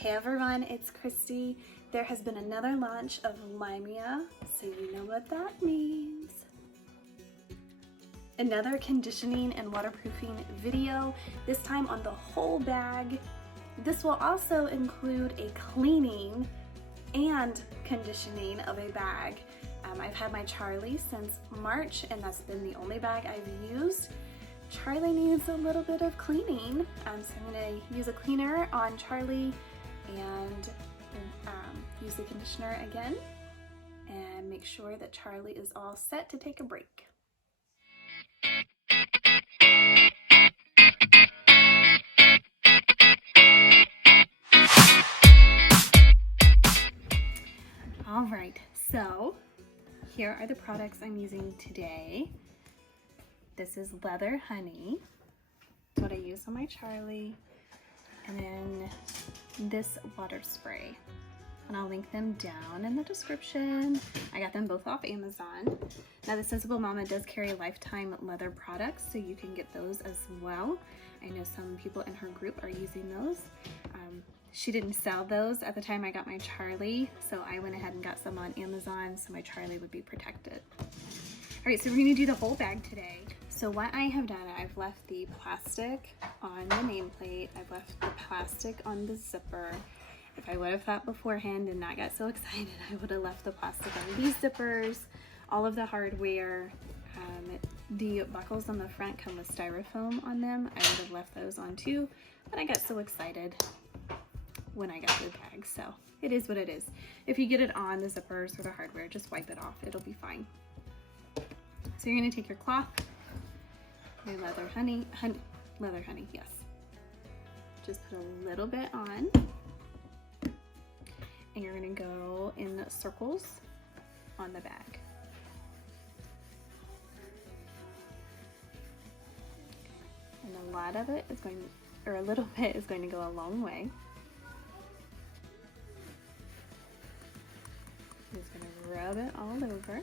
Hey everyone, it's Christy. There has been another launch of LYMIA, so you know what that means. Another conditioning and waterproofing video, this time on the whole bag. This will also include a cleaning and conditioning of a bag. I've had my Charlie since March and that's been the only bag I've used. Charlie needs a little bit of cleaning, so I'm going to use a cleaner on Charlie and use the conditioner again and make sure that Charlie is all set to take a break. All right, so here are the products I'm using today. This is Leather Honey. That's what I use on my Charlie. And then this water spray. And I'll link them down in the description. I got them both off Amazon. Now the Sensible Mama does carry lifetime leather products, so you can get those as well. I know some people in her group are using those. She didn't sell those at the time I got my Charlie, so I went ahead and got some on Amazon so my Charlie would be protected. All right, so we're gonna do the whole bag today. So what I have done, I've left the plastic on the nameplate, I've left the plastic on the zipper. If I would have thought beforehand and not got so excited, I would have left the plastic on these zippers, all of the hardware. The buckles on the front come with styrofoam on them. I would have left those on too, but I got so excited when I got the bag, so it is what it is. If you get it on the zippers or the hardware, just wipe it off, it'll be fine. So you're gonna take your cloth, your leather honey, yes. Just put a little bit on, and you're gonna go in circles on the bag. And a lot of it is going, or a little bit is going to go a long way. Just gonna rub it all over.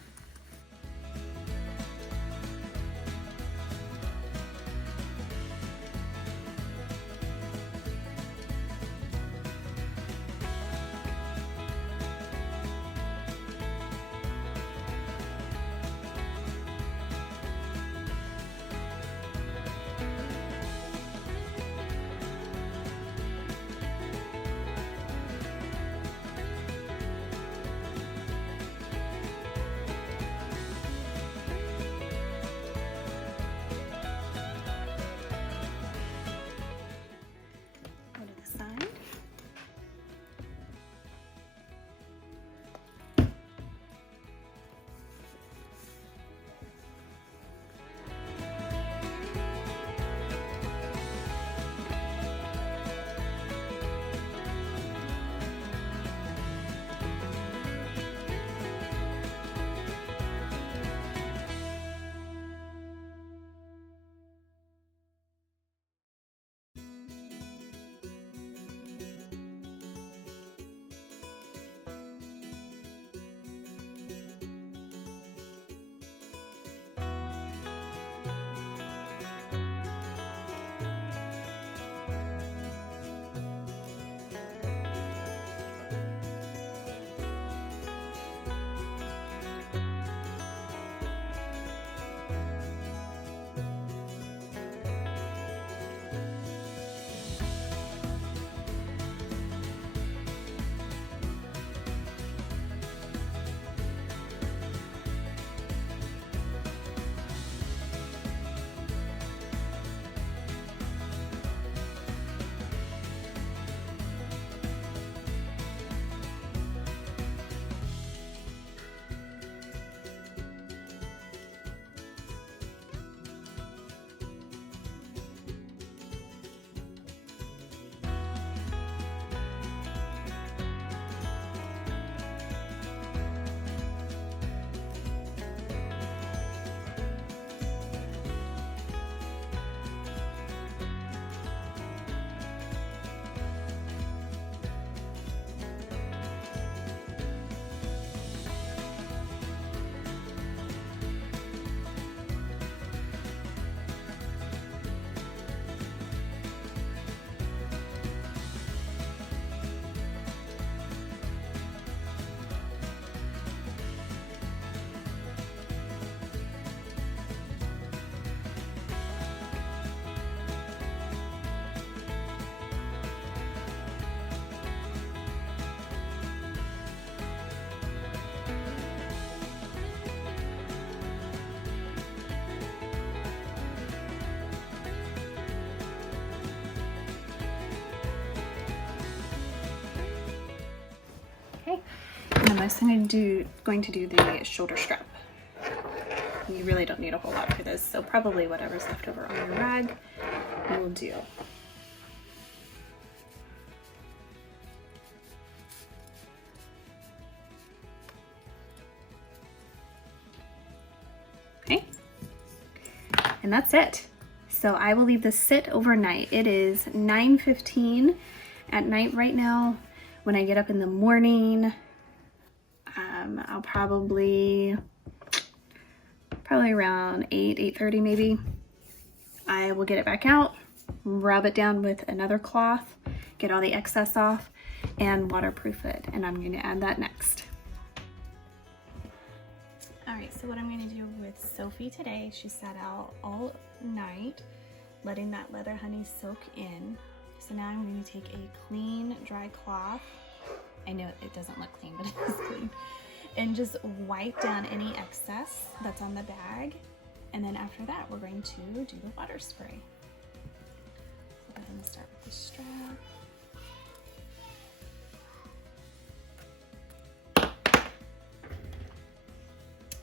And I'm just going to do the shoulder strap. You really don't need a whole lot for this, so probably whatever's left over on your rag will do. Okay, and that's it. So I will leave this sit overnight. It is 9:15 at night right now. When I get up in the morning, I'll probably around 8:30 maybe, I will get it back out, rub it down with another cloth, get all the excess off, and waterproof it. And I'm going to add that next. Alright, so what I'm going to do with Sophie today, she sat out all night letting that leather honey soak in. So now I'm going to take a clean, dry cloth. I know it doesn't look clean, but it is clean. And just wipe down any excess that's on the bag. And then after that, we're going to do the water spray. So I'm going to start with the strap.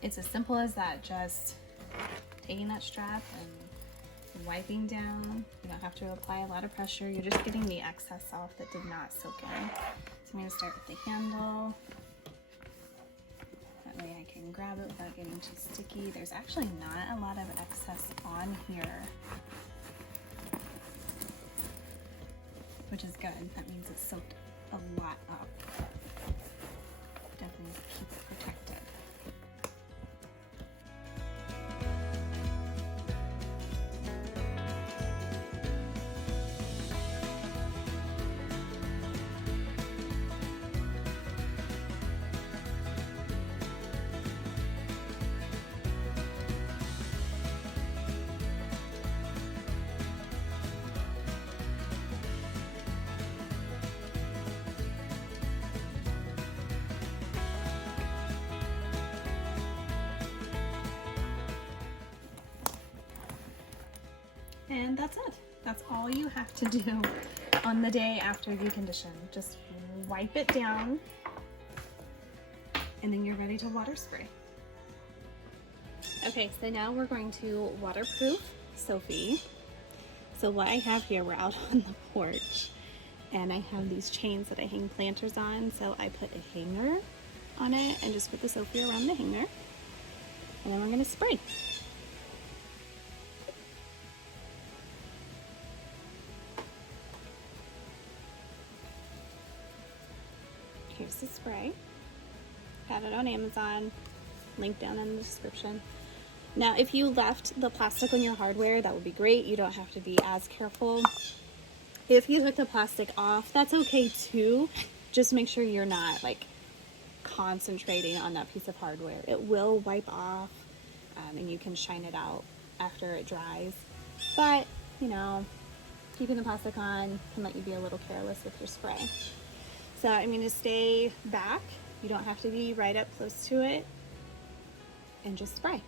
It's as simple as that, just taking that strap and wiping down. You don't have to apply a lot of pressure. You're just getting the excess off that did not soak in. So I'm going to start with the handle. That way I can grab it without getting too sticky. There's actually not a lot of excess on here, which is good. That means it soaked a lot up. Definitely keep it protected. And that's it. That's all you have to do on the day after you condition. Just wipe it down and then you're ready to water spray. Okay, so now we're going to waterproof Sophie. So what I have here, we're out on the porch and I have these chains that I hang planters on. So I put a hanger on it and just put the Sophie around the hanger. And then we're gonna spray. Here's the spray. Got it on Amazon, link down in the description. Now, if you left the plastic on your hardware, that would be great. You don't have to be as careful. If you took the plastic off, that's okay too. Just make sure you're not like concentrating on that piece of hardware. It will wipe off and you can shine it out after it dries. But, you know, keeping the plastic on can let you be a little careless with your spray. So I'm going to stay back. You don't have to be right up close to it. And just spray.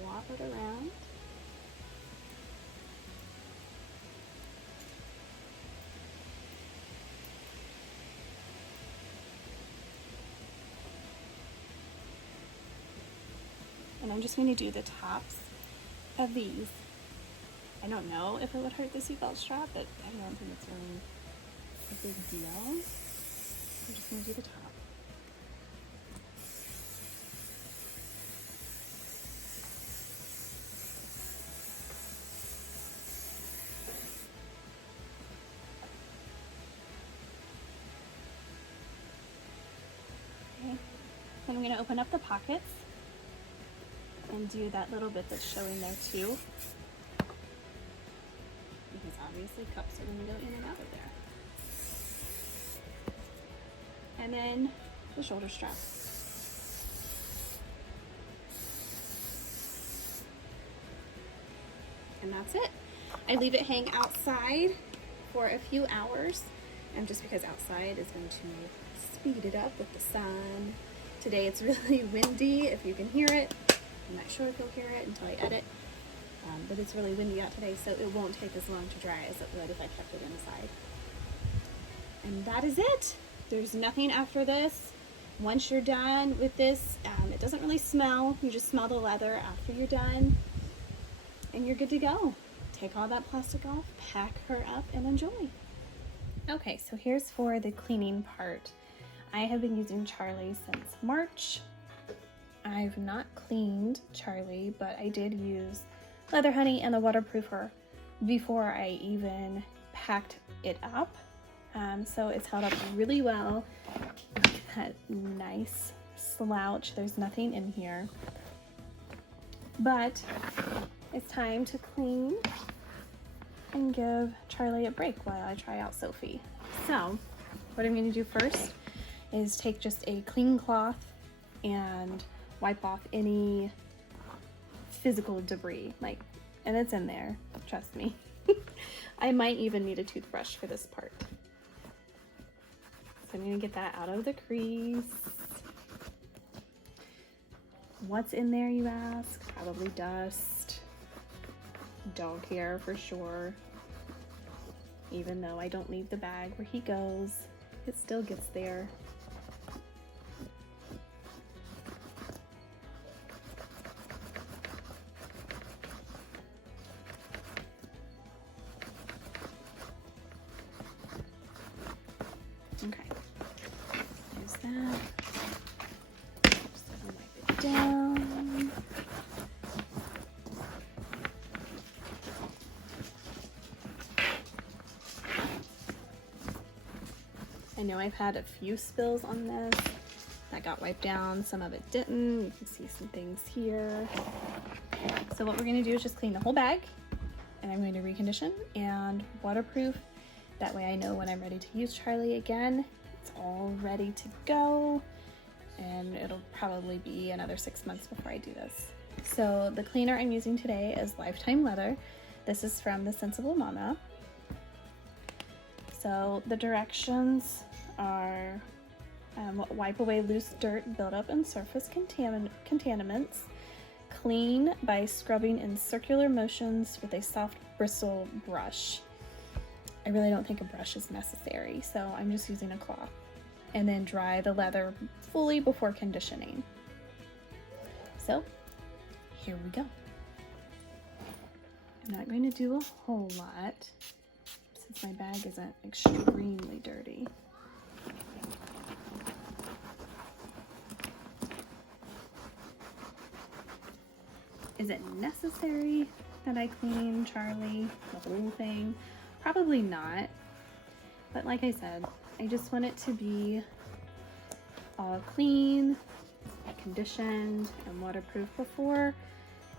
Swap it around. And I'm just going to do the tops of these. I don't know if it would hurt the seatbelt strap, but I don't think it's really a big deal. I'm just going to do the top. I'm going to open up the pockets and do that little bit that's showing there too, because obviously cups are going to go in and out of there. And then the shoulder strap. And that's it. I leave it hang outside for a few hours, and just because outside is going to speed it up with the sun. Today it's really windy, if you can hear it. I'm not sure if you'll hear it until I edit, but it's really windy out today, so it won't take as long to dry as it would if I kept it inside. And that is it. There's nothing after this. Once you're done with this, it doesn't really smell. You just smell the leather after you're done, and you're good to go. Take all that plastic off, pack her up, and enjoy. Okay, so here's for the cleaning part. I have been using Charlie since March. I've not cleaned Charlie, but I did use Leather Honey and the waterproofer before I even packed it up. So it's held up really well. That nice slouch. There's nothing in here. But it's time to clean and give Charlie a break while I try out Sophie. So what I'm going to do first is take just a clean cloth and wipe off any physical debris, and it's in there, trust me. I might even need a toothbrush for this part. So I'm going to get that out of the crease. What's in there, you ask? Probably dust, dog hair for sure. Even though I don't leave the bag where he goes, it still gets there. Okay, there's that. Just gonna wipe it down. I know I've had a few spills on this that got wiped down, some of it didn't. You can see some things here. So what we're gonna do is just clean the whole bag, and I'm going to recondition and waterproof. That way I know when I'm ready to use Charlie again, it's all ready to go, and it'll probably be another 6 months before I do this. So the cleaner I'm using today is Lifetime Leather. This is from the Sensible Mama. So the directions are wipe away loose dirt, buildup, and surface contaminants. Clean by scrubbing in circular motions with a soft bristle brush. I really don't think a brush is necessary, so I'm just using a cloth. And then dry the leather fully before conditioning. So here we go. I'm not going to do a whole lot since my bag isn't extremely dirty. Is it necessary that I clean Charlie, the whole thing? Probably not, but like I said, I just want it to be all clean, conditioned, and waterproof before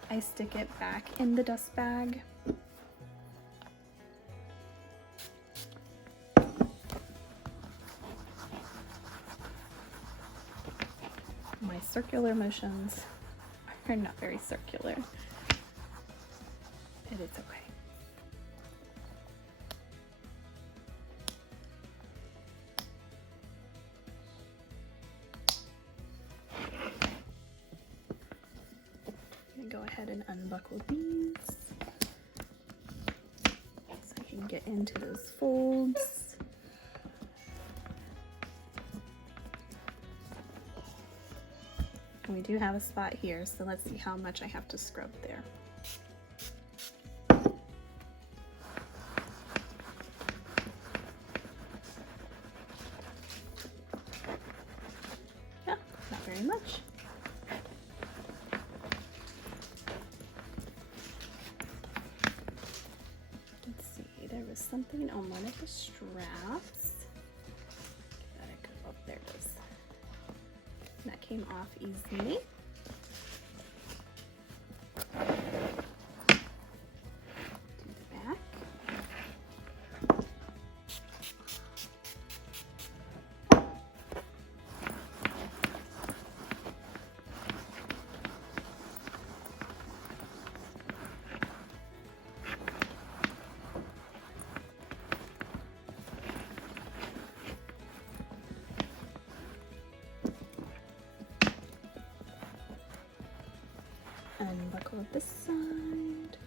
I stick it back in the dust bag. My circular motions are not very circular, but it's okay. Go ahead and unbuckle these so I can get into those folds. And we do have a spot here, so let's see how much I have to scrub there. Yeah, not very much. Something on one of the straps. Gotta go up, there it is. That came off easily. Unbuckle this side.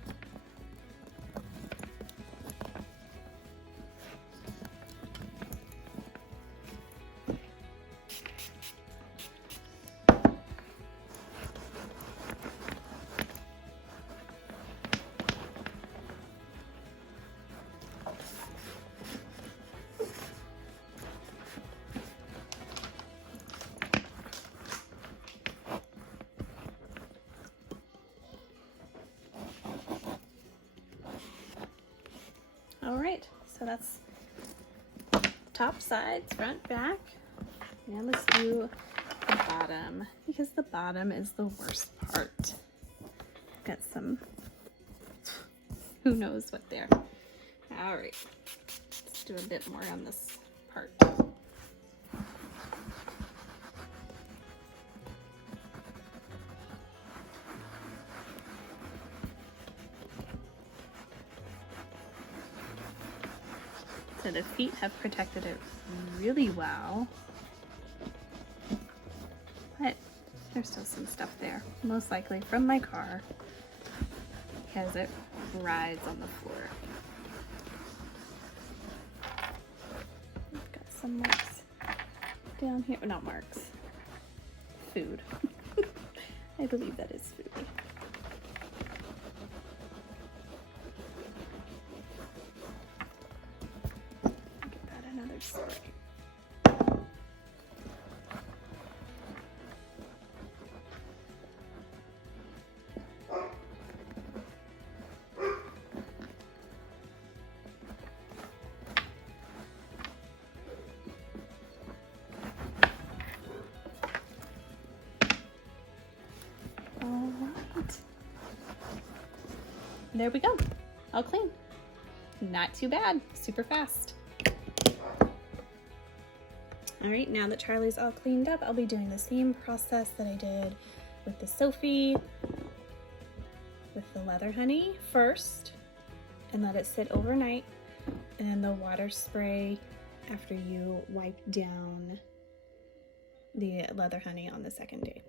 All right, so that's top sides, front, back. Now let's do the bottom, because the bottom is the worst part. Got some, who knows what there. All right, let's do a bit more on this part. So the feet have protected it really well, but there's still some stuff there, most likely from my car, because it rides on the floor. Got some marks down here, not marks, food. I believe that is food. Spray. All right. There we go. All clean. Not too bad. Super fast. All right, now that Charlie's all cleaned up, I'll be doing the same process that I did with the Sophie, with the leather honey first, and let it sit overnight, and then the water spray after you wipe down the leather honey on the second day.